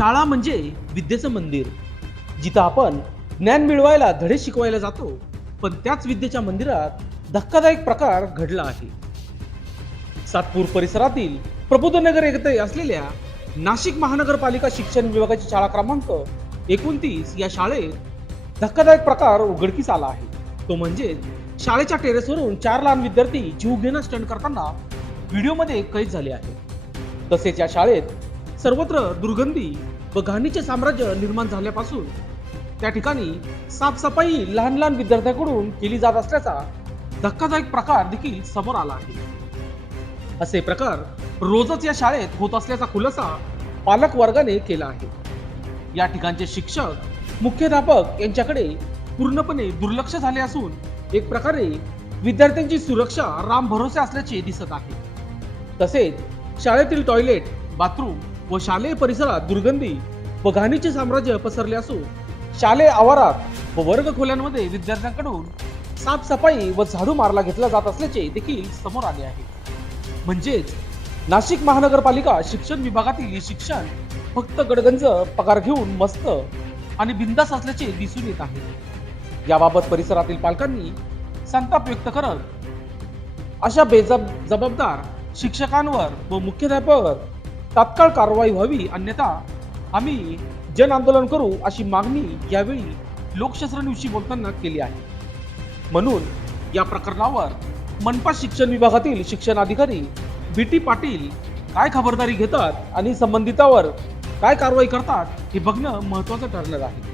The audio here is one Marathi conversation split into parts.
शाळा म्हणजे विद्येचं मंदिर, जिथं आपण ज्ञान मिळवायला धडे शिकवायला जातो. पण त्याच विद्येच्या मंदिरात धक्कादायक प्रकार घडला आहे. सातपूर परिसरातील प्रबोधनगर येथे असलेल्या नाशिक महानगरपालिका शिक्षण विभागाची शाळा क्रमांक 29 या शाळेत धक्कादायक प्रकार उघडकीस आला आहे. तो म्हणजे शाळेच्या टेरेसवरून 4 लहान विद्यार्थी जीवघेणा स्टंट करताना व्हिडिओमध्ये कैद झाले आहे. तसेच या शाळेत सर्वत्र दुर्गंधी व घाणीचे साम्राज्य निर्माण झाल्यापासून त्या ठिकाणी साफसफाई लहान लहान विद्यार्थ्यांकडून केली जात असल्याचा धक्कादायक प्रकार देखील समोर आला आहे. असे प्रकार रोजच या शाळेत होत असल्याचा खुलासा पालक वर्गाने केला आहे. या ठिकाणचे शिक्षक, मुख्याध्यापक यांच्याकडे पूर्णपणे दुर्लक्ष झाले असून एक प्रकारे विद्यार्थ्यांची सुरक्षा राम भरोसे असल्याचे दिसत आहे. तसेच शाळेतील टॉयलेट, बाथरूम व शालेय परिसरात दुर्गंधी व घाणीचे साम्राज्य पसरले असून शालेय आवारात व वर्ग खोल्यांमध्ये विद्यार्थ्यांकडून साफसफाई व झाडू मारला घेतला जात असल्याचे देखील समोर आले आहे. म्हणजेच नाशिक महानगरपालिका शिक्षण विभागातील हे शिक्षण फक्त गडगंज पगार घेऊन मस्त आणि बिंदास असल्याचे दिसून येत आहे. याबाबत परिसरातील पालकांनी संताप व्यक्त करत अशा जबाबदार शिक्षकांवर व मुख्याध्यापकावर तात्काळ कारवाई व्हावी, अन्यथा आम्ही जन आंदोलन करू अशी मागणी यावेळी लोकशास्त्रांविषयी बोलताना केली आहे. म्हणून या प्रकरणावर मनपा शिक्षण विभागातील शिक्षण अधिकारी BT पाटील काय खबरदारी घेतात आणि संबंधितावर काय कारवाई करतात हे बघणं महत्त्वाचं ठरणार आहे.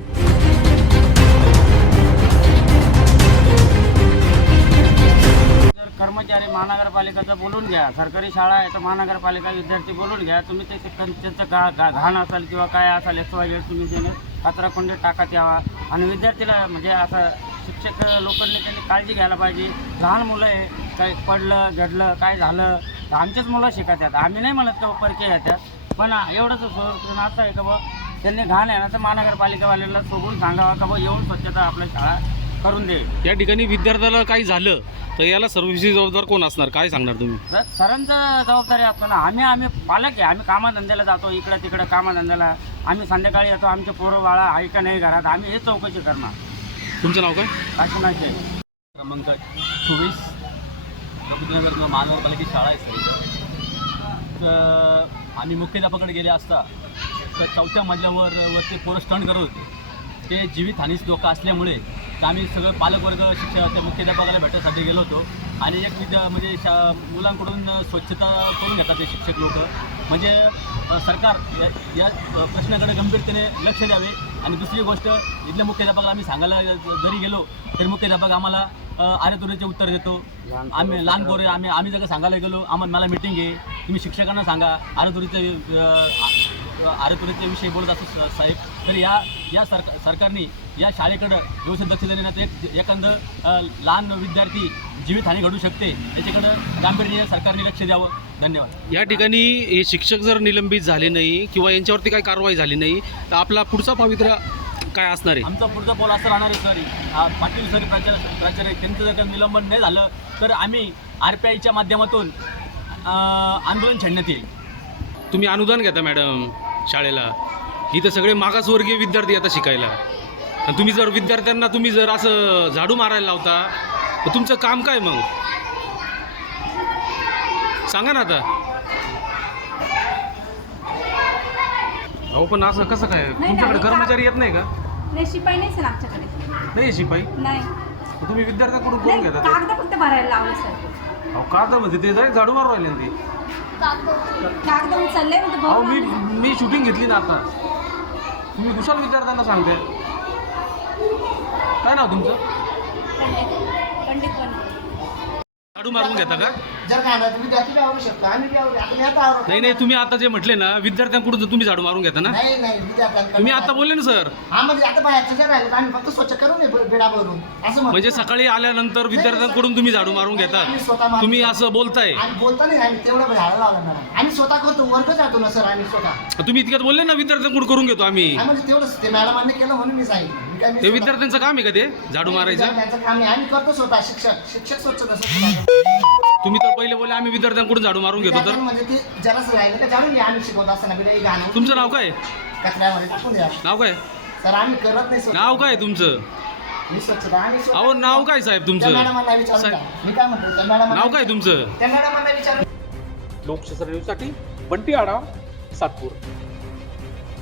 कर्मचारी महानगरपालिकेचं बोलून घ्या, सरकारी शाळा आहे तर महानगरपालिका विद्यार्थी बोलून घ्या. तुम्ही ते त्यांचं घाण असेल किंवा काय असेल XYZ तुम्ही त्याने कचराकुंडीत टाकत यावा. आणि विद्यार्थीला म्हणजे असं शिक्षक लोकांनी त्यांनी काळजी घ्यायला पाहिजे. लहान मुलं आहे, काही पडलं घडलं काय झालं तर आमचेच मुलं शिकत आहेत. आम्ही नाही म्हणत का परके येतात, पण एवढंच असं आहे का बा त्यांनी घाण आहे ना तर महानगरपालिकावाल्याला सोडून सांगावा का बा येऊन स्वच्छता आपल्या शाळा करून दे. या ठिकाणी विद्यार्थ्याला काही झालं तर याला सर्वस्वी जबाबदार कोण असणार, काय सांगणार तुम्ही? सरांचं जबाबदारी असतो ना. आम्ही पालक आहे, आम्ही कामाधंद्याला जातो, इकडं तिकडं कामाधंद्याला. आम्ही संध्याकाळी येतो, आमचे पोरं बाळा आहे का नाही घरात, आम्ही हे चौकशी करणार. तुमचं नाव काय? काशीनाथचे क्रमांक 24 प्रबोधनगर महानगरपालिकेची शाळा आहे सर. तर आम्ही मुख्याध्यापकाकडे गेले असता तर 4थ्या मजल्यावर ते पोरं स्टंट करत होते. ते जीवितहानीच धोका असल्यामुळे तर आम्ही सगळं पालकवर्ग शिक्षक मुख्याध्यापकाला भेटण्यासाठी गेलो होतो. आणि एक म्हणजे मुलांकडून स्वच्छता करून घेतात ते शिक्षक लोक. म्हणजे सरकार या प्रश्नाकडे गंभीरतेने लक्ष द्यावे. आणि दुसरी गोष्ट, इथल्या मुख्याध्यापकाला आम्ही सांगायला जरी गेलो तरी मुख्याध्यापक आम्हाला आरेतुरेचे उत्तर देतो. आम्ही लहान पोरे आम्ही जर सांगायला गेलो मला मीटिंग आहे, तुम्ही शिक्षकांना सांगा आरेतुरेचे विषयी बोलत असतो साहेब. तर या सरकारने या शाळेकडं व्यवस्थित लक्ष देणे तर एखादं लहान विद्यार्थी जीवितहानी घडू शकते, त्याच्याकडं गांभीर्याने सरकारने लक्ष द्यावं. धन्यवाद. या ठिकाणी हे शिक्षक जर निलंबित झाले नाही किंवा यांच्यावरती काही कारवाई झाली नाही तर आपला पुढचा पवित्रा काय असणार आहे? आमचा पुढचा पाऊल असं राहणार आहे सर, पाटील सर प्राचार्य त्यांचं जर काही निलंबन नाही झालं तर आम्ही RPIच्या माध्यमातून आंदोलन छेडण्यात येईल. तुम्ही अनुदान घेता मॅडम शाळेला, इथं सगळे मागासवर्गीय विद्यार्थी येतात शिकायला, आणि तुम्ही जर विद्यार्थ्यांना तुम्ही जर असं झाडू मारायला लावता तर तुमचं काम काय मग सांगा ना आता. हो पण असं कसं काय, तुमच्याकडे कर्मचारी येत नाही का? नाही, शिपाई नाही सर आमच्याकडे. नाही शिपाई, नाही, तुम्ही विद्यार्थ्यांकडून करून घेता ते? कागद फक्त भरायला लावले सर. अहो कागद म्हणजे ते जाईल झाडू मारू राहिले ना ते. कागद उचलले म्हणजे अहो मी शूटिंग घेतली ना आता. तुम्ही कुशाल विद्यार्थ्यांना सांगताय. काय नाव तुमचं? पंडित झाडू मारून घेता का? जर काय ना तुम्ही त्यातून आवरू शकता, आम्ही बी आवरू. आता मी आता आवरू. नाही तुम्ही आता जे म्हटले ना विद्यार्थ्यांकडून तर तुम्ही झाडू मारून घेता ना? नाही विद्यार्थ्यांकडे तुम्ही आता बोलले ना सर. हा म्हणजे आता बाहेरचं जे राहिलं आम्ही फक्त स्वच्छ करू नये बेडावरून असं म्हणजे सकाळी आल्यानंतर विद्यार्थ्यांकडून तुम्ही झाडू मारून घेता, तुम्ही असं बोलताय. आम्ही बोलता नाही, आम्ही तेवढं झाडं लावलं ना. आम्ही स्वतः करतो, वर्ग जातो ना सर आम्ही स्वतः. तुम्ही इतक्यात बोलले ना विद्यार्थ्यांकडून करून घेतो आम्ही. म्हणजे तेवढंच ते मॅडमांनी केलं म्हणून मी सांगितलं. ते विद्यार्थ्यांचं काम आहे का ते झाडू मारायचं? त्यांचं काम नाही, आम्ही करतो स्वतः. शिक्षक स्वच्छता तुम्ही तर पहिले बोलले आम्ही विद्यार्थ्यांकडून झाडू मारून घेतो तर. म्हणजे ते जराच राहिलं का जाणून घ्या, आम्ही शिकवत असताना बिना गाणं. तुमचं नाव काय? कचऱ्यामध्ये टाकून द्या. नाव काय? सर आम्ही करत नाही स्वच्छता. नाव काय तुमचं? मी स्वच्छता आम्ही स्वतः अहो नाव काय साहेब त्या तुमचं? मॅडमांना विचारून साहेब, घ्या. मी काय म्हणतो त्या मॅडमांना नाव काय तुमचं? त्या मॅडमांना विचारून लोकशास्त्र न्यूजसाठी बंटी आडा, सातपूर.